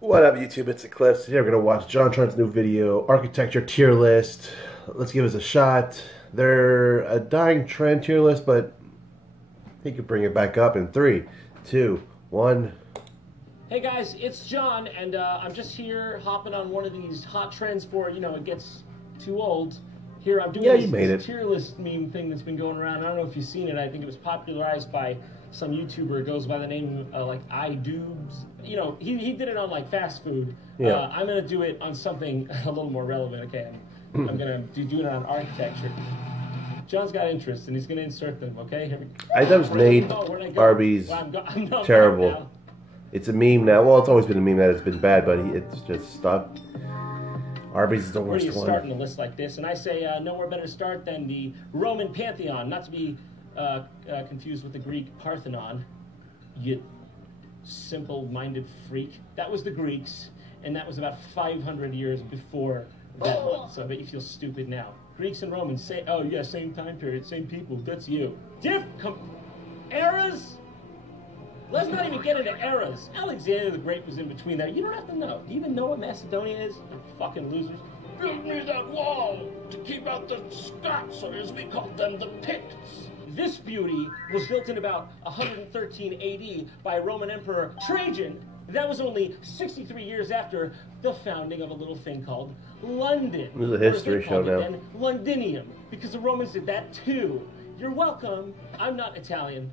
What up, YouTube? It's Eclipse. Today we're going to watch JonTron's new video, Architecture Tier List. Let's give us a shot. They're a dying trend tier list, but he could bring it back up in 3, 2, 1. Hey guys, it's John, and I'm just here hopping on one of these hot trends for, it gets too old. Here I'm doing this tier list meme thing that's been going around. I don't know if you've seen it. I think it was popularized by some YouTuber. It goes by the name like iDubes. He did it on like fast food. Yeah. I'm gonna do it on something a little more relevant. Okay, I'm gonna do it on architecture. John's got interest, and he's gonna insert them. Okay, here we go. iDubes made Arby's terrible. It's a meme now. Well, it's always been a meme that it's been bad, but it's just stuck. Arby's is the worst one. Starting a list like this, and I say nowhere better to start than the Roman Pantheon, not to be confused with the Greek Parthenon. You simple-minded freak. That was the Greeks, and that was about 500 years before that one. So I bet you feel stupid now. Greeks and Romans say, oh yeah, same time period, same people. That's you. Eras. Let's not even get into eras. Alexander the Great was in between there. You don't have to know. Do you even know what Macedonia is? They're fucking losers. Build me that wall to keep out the Scots, or as we called them, the Picts. This beauty was built in about 113 AD by Roman Emperor Trajan. That was only 63 years after the founding of a little thing called London. This is a history show now. Then Londinium, because the Romans did that too. You're welcome. I'm not Italian.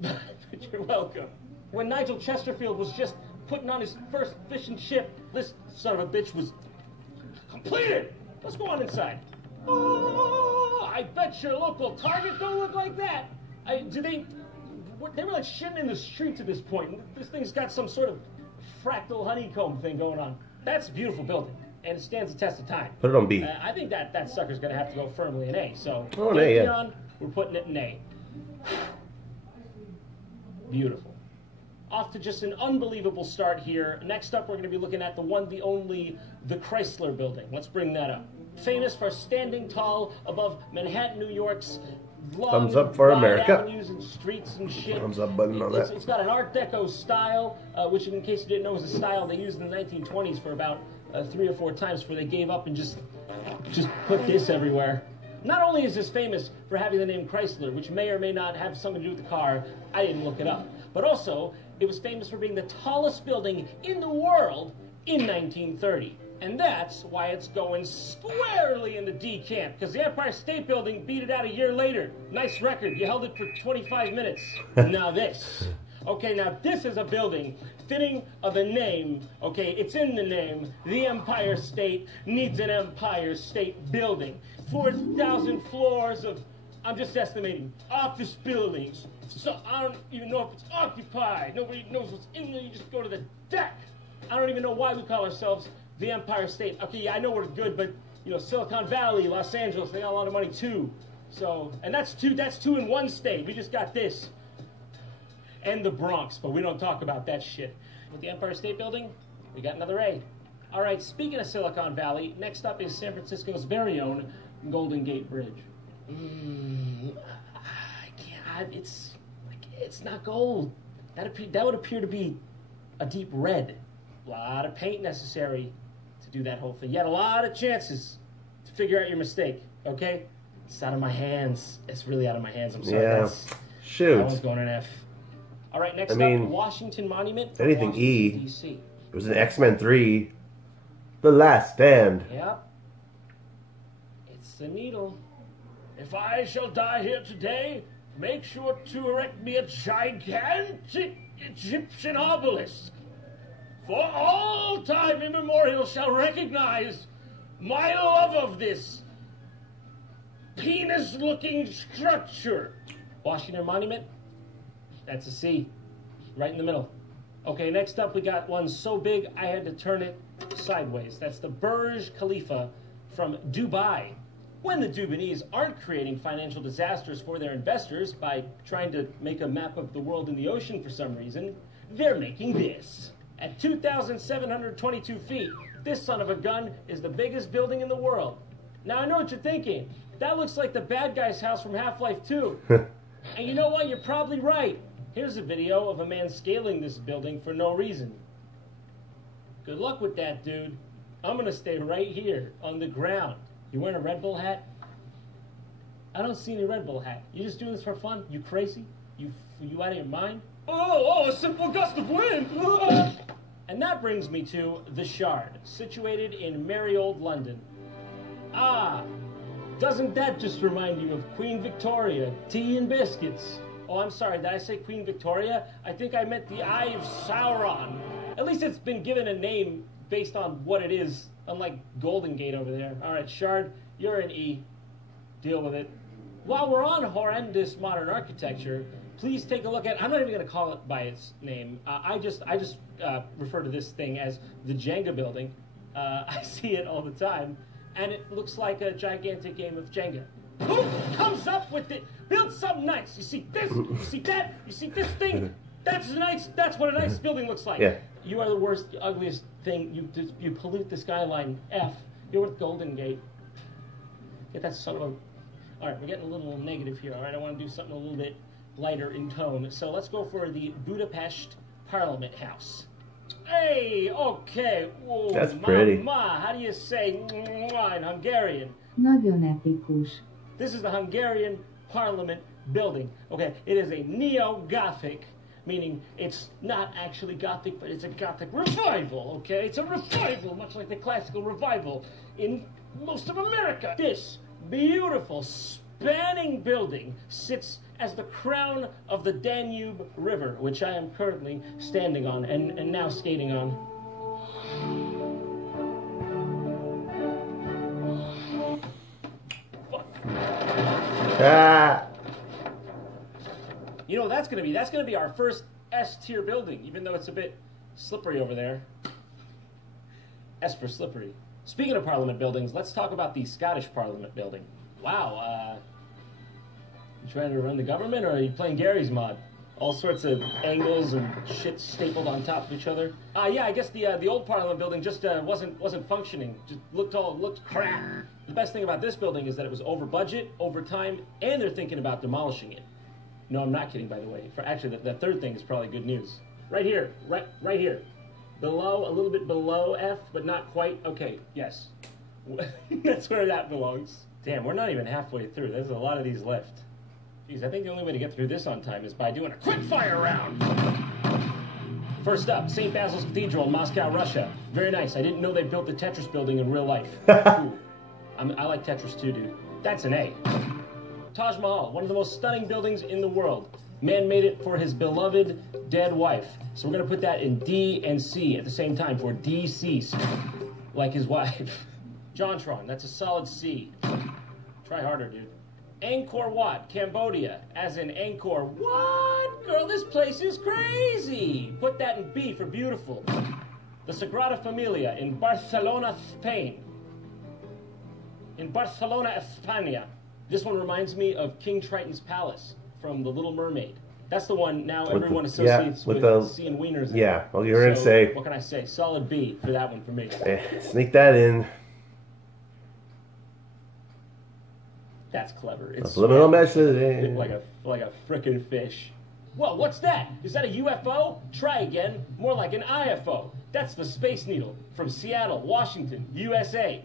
But you're welcome. When Nigel Chesterfield was just putting on his first fishing ship, this son of a bitch was completed. Let's go on inside. Oh, I bet your local Target don't look like that. They were like shitting in the streets at this point. This thing's got some sort of fractal honeycomb thing going on. That's a beautiful building, and it stands the test of time. Put it on B. I think that sucker's going to have to go firmly in A. So, an A, yeah. We're putting it in A. Beautiful. Off to just an unbelievable start here. Next up, we're going to be looking at the one, the only, the Chrysler Building. Let's bring that up. Famous for standing tall above Manhattan, New York's long, thumbs up for America. Avenues and streets and shit. Thumbs up button on that. It's got an Art Deco style, which, in case you didn't know, was a style they used in the 1920s for about 3 or 4 times before they gave up and just put this everywhere. Not only is this famous for having the name Chrysler, which may or may not have something to do with the car, I didn't look it up, but also it was famous for being the tallest building in the world in 1930. And that's why it's going squarely in the D camp, because the Empire State Building beat it out a year later. Nice record. You held it for 25 minutes. Now this. Okay, now this is a building fitting of a name. Okay, it's in the name. The Empire State needs an Empire State Building. 4,000 floors of, I'm just estimating, office buildings. So I don't even know if it's occupied. Nobody knows what's in there. You just go to the deck. I don't even know why we call ourselves the Empire State. Okay, yeah, I know we're good, but Silicon Valley, Los Angeles, they got a lot of money too. So, and that's two in one state. We just got this. And the Bronx, but we don't talk about that shit. With the Empire State Building, we got another A. All right, speaking of Silicon Valley, next up is San Francisco's very own Golden Gate Bridge. I can't. It's not gold. That would appear to be a deep red. A lot of paint necessary to do that whole thing. You had a lot of chances to figure out your mistake. Okay, it's out of my hands. It's really out of my hands. I'm sorry. Yeah. Shoot. That one's going in F. All right, next up, Washington Monument. Anything Washington, E. DC. It was in X-Men 3. The Last Stand. Yep. It's the needle. If I shall die here today, make sure to erect me a gigantic Egyptian obelisk. For all time immemorial shall recognize my love of this penis-looking structure. Washington Monument. That's a C, right in the middle. Okay, next up we got one so big I had to turn it sideways. That's the Burj Khalifa from Dubai. When the Dubanese aren't creating financial disasters for their investors by trying to make a map of the world in the ocean for some reason, they're making this. At 2,722 feet, this son of a gun is the biggest building in the world. Now I know what you're thinking. That looks like the bad guy's house from Half-Life 2. And you know what? You're probably right. Here's a video of a man scaling this building for no reason. Good luck with that, dude. I'm gonna stay right here on the ground. You wearing a Red Bull hat? I don't see any Red Bull hat. You just doing this for fun? You crazy? You out of your mind? Oh, a simple gust of wind! And that brings me to the Shard, situated in merry old London. Ah, doesn't that just remind you of Queen Victoria, tea and biscuits? Oh, I'm sorry, did I say Queen Victoria? I think I meant the Eye of Sauron. At least it's been given a name based on what it is, unlike Golden Gate over there. All right, Shard, you're an E. Deal with it. While we're on horrendous modern architecture, please take a look at, I'm not even going to call it by its name. I just refer to this thing as the Jenga building. I see it all the time, and it looks like a gigantic game of Jenga. Who comes up with it? Build something nice. You see this? You see that? You see this thing? That's nice. That's what a nice building looks like. Yeah. You are the worst, the ugliest thing. You pollute the skyline. F. You're with Golden Gate. Get that son of a... All right, we're getting a little negative here. All right, I want to do something a little bit lighter in tone. So let's go for the Budapest Parliament House. Hey, okay. Whoa, that's pretty. How do you say mwah in Hungarian? Nagyon epikus. This is the Hungarian Parliament building. Okay, it is a neo-Gothic, meaning it's not actually Gothic, but it's a Gothic revival, okay? It's a revival, much like the classical revival in most of America. This beautiful, spanning building sits as the crown of the Danube River, which I am currently standing on and now skating on. Ah. You know what that's gonna be our first S-tier building, even though it's a bit slippery over there. S for slippery. Speaking of Parliament buildings, let's talk about the Scottish Parliament building. Wow, you trying to run the government, or are you playing Gary's mod? All sorts of angles and shit stapled on top of each other. Yeah, I guess the old Parliament building just wasn't functioning. Just looked crap. The best thing about this building is that it was over budget, over time, and they're thinking about demolishing it. No, I'm not kidding, by the way. Actually, the third thing is probably good news. Right here, right here. Below, a little bit below F, but not quite. Okay, yes. That's where that belongs. Damn, we're not even halfway through. There's a lot of these left. Jeez, I think the only way to get through this on time is by doing a quick fire round. First up, St. Basil's Cathedral in Moscow, Russia. Very nice. I didn't know they built the Tetris building in real life. I like Tetris too, dude. That's an A. Taj Mahal, one of the most stunning buildings in the world. Man made it for his beloved dead wife. So we're going to put that in D and C at the same time for deceased, like his wife. JonTron, that's a solid C. Try harder, dude. Angkor Wat, Cambodia, as in Angkor. What? Girl, this place is crazy. Put that in B for beautiful. The Sagrada Familia in Barcelona, Spain. In Barcelona, España. This one reminds me of King Triton's Palace from The Little Mermaid. That's the one now everyone associates with seeing wieners. Yeah, well, you're going to say... What can I say? Solid B for that one for me. Sneak that in. That's clever. It's subliminal message. Like a frickin' fish. Whoa, what's that? Is that a UFO? Try again. More like an IFO. That's the Space Needle from Seattle, Washington, USA.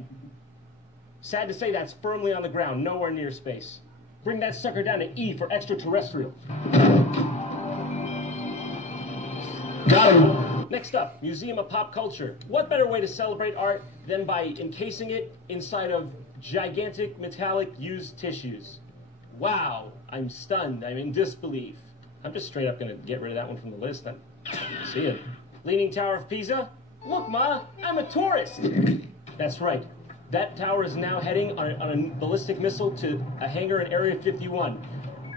Sad to say that's firmly on the ground, nowhere near space. Bring that sucker down to E for extraterrestrial. Got him. Next up, Museum of Pop Culture. What better way to celebrate art than by encasing it inside of gigantic metallic used tissues? Wow, I'm stunned. I'm in disbelief. I'm just straight up going to get rid of that one from the list then. See ya. Leaning Tower of Pisa. Look, Ma, I'm a tourist. That's right. That tower is now heading on a ballistic missile to a hangar in Area 51.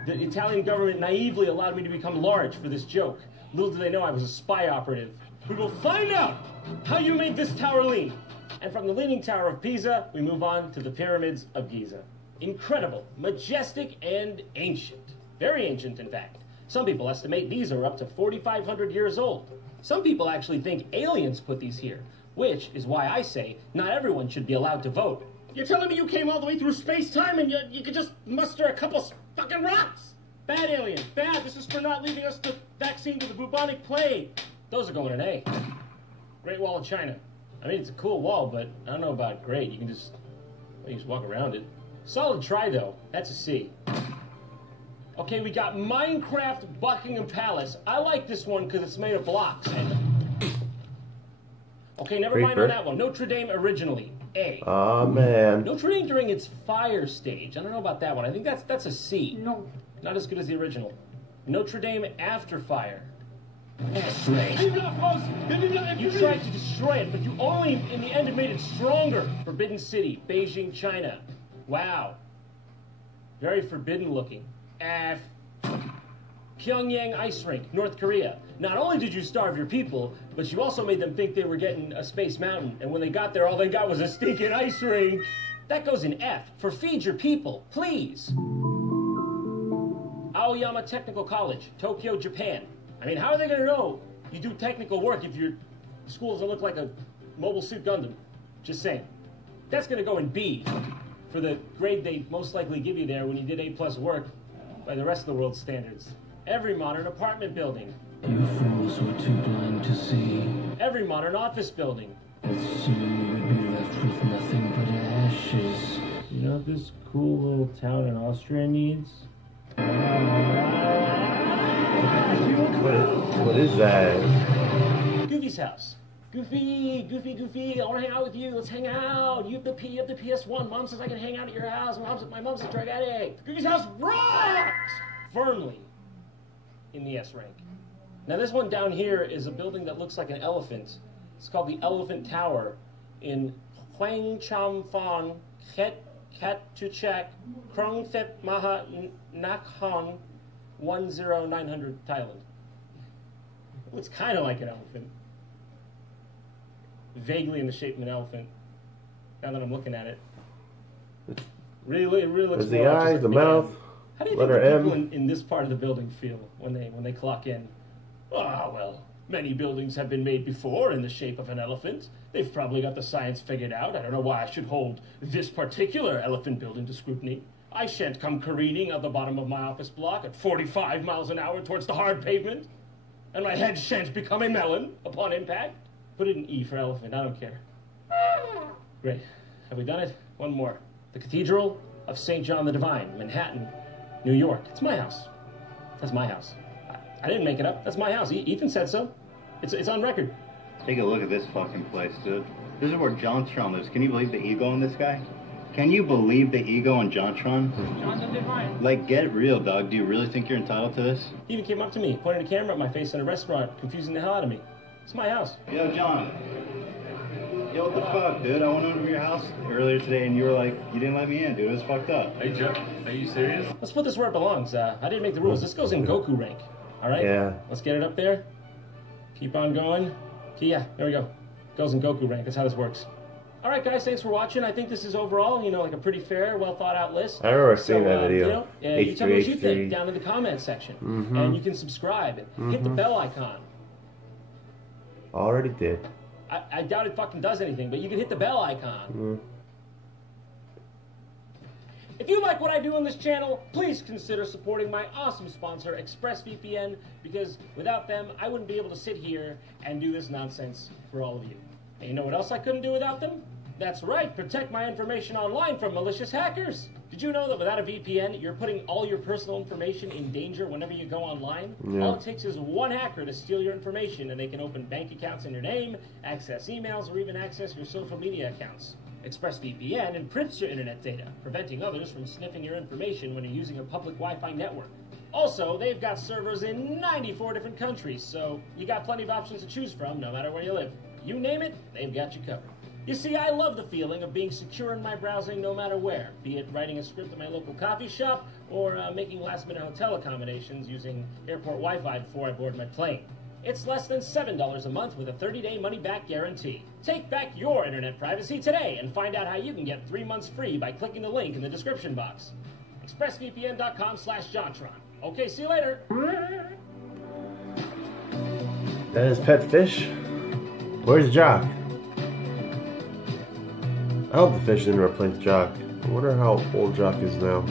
The Italian government naively allowed me to become large for this joke. Little do they know I was a spy operative. We will find out how you made this tower lean. And from the Leaning Tower of Pisa, we move on to the Pyramids of Giza. Incredible, majestic, and ancient. Very ancient, in fact. Some people estimate these are up to 4,500 years old. Some people actually think aliens put these here, which is why I say not everyone should be allowed to vote. You're telling me you came all the way through space-time and you could just muster a couple fucking rocks? Bad aliens, bad. This is for not leaving us the vaccine to the bubonic plague. Those are going in A. Great Wall of China. I mean, it's a cool wall, but I don't know about great. You can just walk around it. Solid try, though. That's a C. Okay, we got Minecraft Buckingham Palace. I like this one because it's made of blocks. Okay, never mind on that one. Notre Dame originally. A. Oh, man. Notre Dame during its fire stage. I don't know about that one. I think that's a C. No. Not as good as the original. Notre Dame after fire. S. You tried to destroy it, but you only, in the end, made it stronger. Forbidden City, Beijing, China. Wow. Very forbidden looking. F. Pyongyang Ice Rink, North Korea. Not only did you starve your people, but you also made them think they were getting a space mountain, and when they got there, all they got was a stinking ice rink. That goes in F, for feed your people, please. Aoyama Technical College, Tokyo, Japan. I mean, how are they going to know you do technical work if your school doesn't look like a Mobile Suit Gundam? Just saying. That's going to go in B, for the grade they most likely give you there when you did A+ work by the rest of the world's standards. Every modern apartment building. You fools were too blind to see. Every modern office building. That soon you would be left with nothing but ashes. You know what this cool little town in Austria needs? What is that? Goofy's house. Goofy, I want to hang out with you. Let's hang out. You have the PS1. Mom says I can hang out at your house. My mom's a drug addict. Goofy's house rocks! Firmly in the S rank. Now this one down here is a building that looks like an elephant. It's called the Elephant Tower in Huang Cham Phan, Khet Katuchak, Krong Thep Maha Nakhon 10900 Thailand. It looks kind of like an elephant. Vaguely in the shape of an elephant. Now that I'm looking at it. It really looks There's the eyes, the mouth. How do you think the people in this part of the building feel when they clock in? Ah, well, many buildings have been made before in the shape of an elephant. They've probably got the science figured out. I don't know why I should hold this particular elephant building to scrutiny. I shan't come careening out the bottom of my office block at 45 miles an hour towards the hard pavement. And my head shan't become a melon upon impact. Put it in E for elephant. I don't care. Great. Have we done it? One more. The Cathedral of St. John the Divine, Manhattan, New York. It's my house. That's my house. I didn't make it up. That's my house. Ethan said so. It's on record. Take a look at this fucking place, dude. This is where JonTron lives. Can you believe the ego in this guy? Can you believe the ego on JonTron? John the Divine. Like, get real, dog. Do you really think you're entitled to this? He even came up to me, pointed a camera at my face in a restaurant, confusing the hell out of me. It's my house. Yo, John. Yo, what the fuck, dude? I went over to your house earlier today and you were like, you didn't let me in, dude. It was fucked up. Hey, Joe, are you serious? Let's put this where it belongs. I didn't make the rules. This goes in Goku rank. All right? Yeah. Let's get it up there. Keep on going. Yeah, there we go. Goes in Goku rank. That's how this works. All right, guys, thanks for watching. I think this is overall, like a pretty fair, well thought out list. I remember seeing that video. You tell me what you think down in the comment section. And you can subscribe and hit the bell icon. Already did. I doubt it fucking does anything, but you can hit the bell icon. If you like what I do on this channel, please consider supporting my awesome sponsor, ExpressVPN, because without them, I wouldn't be able to sit here and do this nonsense for all of you. And you know what else I couldn't do without them? That's right, protect my information online from malicious hackers. Did you know that without a VPN, you're putting all your personal information in danger whenever you go online? Yeah. All it takes is one hacker to steal your information, and they can open bank accounts in your name, access emails, or even access your social media accounts. ExpressVPN encrypts your internet data, preventing others from sniffing your information when you're using a public Wi-Fi network. Also, they've got servers in 94 different countries, so you got plenty of options to choose from no matter where you live. You name it, they've got you covered. You see, I love the feeling of being secure in my browsing no matter where, be it writing a script at my local coffee shop or making last-minute hotel accommodations using airport Wi-Fi before I board my plane. It's less than $7 a month with a 30-day money-back guarantee. Take back your internet privacy today and find out how you can get 3 months free by clicking the link in the description box. ExpressVPN.com/JonTron. Okay, see you later. That is Pet Fish. Where's Jock? I hope the fish didn't replace Jock. I wonder how old Jock is now.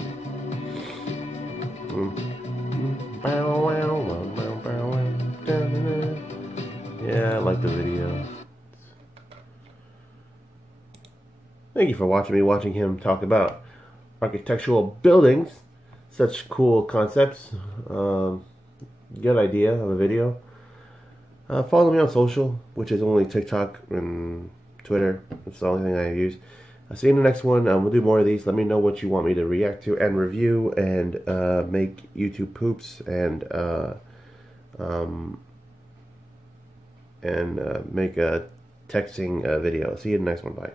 Yeah, I like the video. Thank you for watching him talk about architectural buildings. Such cool concepts. Good idea of a video. Follow me on social, which is only TikTok and Twitter. That's the only thing I use. I'll see you in the next one. We'll do more of these. Let me know what you want me to react to and review and make YouTube poops and make a texting video. See you in the next one. Bye.